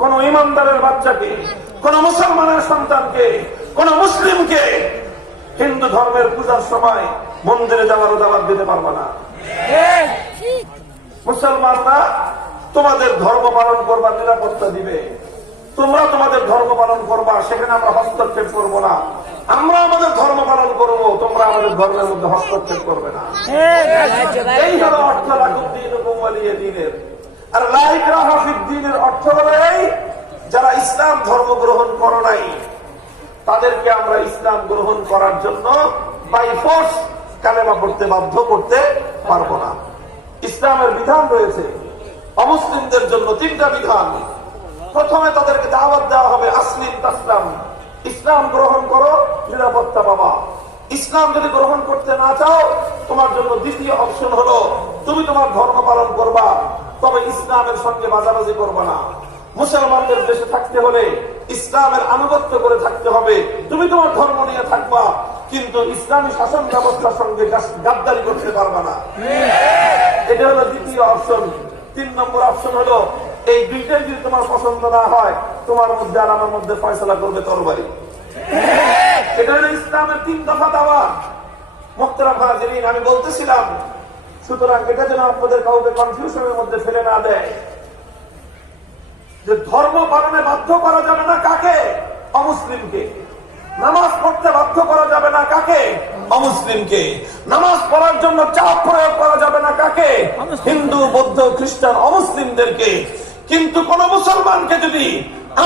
কোন ইমানদারের বাচ্চাকে, কোন মুসলমানের সন্তানকে, কোন মুসলিমকে হিন্দু ধর্মের পূজার সময় মন্দিরে যাওয়ার দাওয়াত দিতে পারবে না। মুসলমানরা তোমাদের ধর্ম পালন করবার নিরাপত্তা দিবে, তোমরা তোমাদের ধর্ম পালন করবা, সেখানে আমরা হস্তক্ষেপ করব না। আমরা আমাদের ধর্ম পালন করব, তোমরা আমাদের ধর্মের মধ্যে হস্তক্ষেপ করবে না। এই হলো অর্থ লাকুদ্দিন দিনের। আর লা ইকরাহা ফিদ্দীনের অর্থ হলো এই, যারা ইসলাম ধর্ম গ্রহণ করো নাই তাদেরকে আমরা ইসলাম গ্রহণ করার জন্য বাই ফোর্স কালেমা পড়তে বাধ্য করতে পারবো না। ইসলামের বিধান রয়েছে অমুসলিমদের জন্য, 3টা বিধান। প্রথমে তাদেরকে দাওয়াত দেওয়া হবে আসলিম তাসলাম, ইসলাম গ্রহণ করো, নিরাপত্তা পাবা। ইসলাম যদি গ্রহণ করতে না চাও, তোমার জন্য দ্বিতীয় অপশন হলো তুমি তোমার ধর্ম পালন করবা, তবে ইসলামের সঙ্গে বাজাবাজি করবা না। মুসলমানদের দেশে থাকতে হলে ইসলামের আনুগত্য করে থাকতে হবে, তুমি তোমার ধর্ম নিয়ে থাকবা, কিন্তু ইসলামী শাসন ব্যবস্থার সঙ্গে গাদ্দারি করতে পারবা না। এটা হলো দ্বিতীয় অপশন। 3 নম্বর অপশন হলো এই দুইটাই যদি তোমার পছন্দ না হয়, তোমার মধ্যে আর আমার মধ্যে ফয়সালা করবে তরবারি। এটা হলো ইসলামের 3 দফা দাওয়াত। মুহতারাম হাজিরিন, আমি বলতেছিলাম, সুতরাং এটা যেন আপনাদের কাউকে কনফিউশনের মধ্যে ফেলে না দেয় যে ধর্ম পালনে বাধ্য করা যাবে না কাকে? অমুসলিমকে। নামাজ পড়তে বাধ্য করা যাবে না কাকে? অমুসলিমকে। নামাজ পড়ার জন্য চাপ প্রয়োগ করা যাবে না কাকে? হিন্দু, বৌদ্ধ, খ্রিস্টান, অমুসলিমদেরকে। কিন্তু কোন মুসলমানকে যদি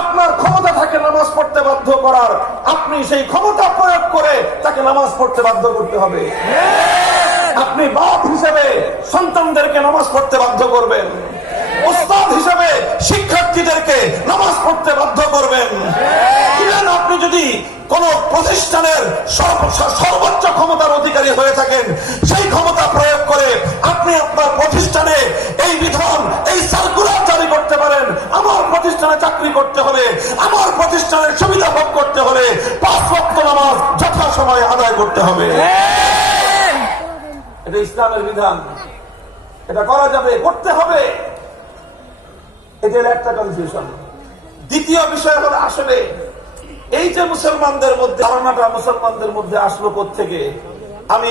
আপনার ক্ষমতা থাকে নামাজ পড়তে বাধ্য করার, আপনি সেই ক্ষমতা প্রয়োগ করে তাকে নামাজ পড়তে বাধ্য করতে হবে। আপনি বাপ হিসেবে সন্তানদেরকে নামাজ পড়তে বাধ্য করবেন, উস্তাদ হিসেবে শিক্ষার্থীদেরকে নামাজ পড়তে বাধ্য করবেন। আপনি যদি কোন প্রতিষ্ঠানের সর্বোচ্চ ক্ষমতার অধিকারী হয়ে থাকেন, সেই ক্ষমতা প্রয়োগ করে আপনি আপনার প্রতিষ্ঠানে এই বিধান, এই সার্কুলার জারি করতে পারেন। আমার প্রতিষ্ঠানে চাকরি করতে হলে, আমার প্রতিষ্ঠানের সুবিধা ভোগ করতে হলে 5 ওয়াক্ত নামাজ যথাসময়ে আদায় করতে হবে। এটা ইসলামের বিধান, এটা করা যাবে, করতে হবে। এটা একটা কনফিউশন। দ্বিতীয় বিষয় হলো আসলে এই যে মুসলমানদের মধ্যে ধারণাটা মুসলমানদের মধ্যে আসলো কোত্থেকে? আমি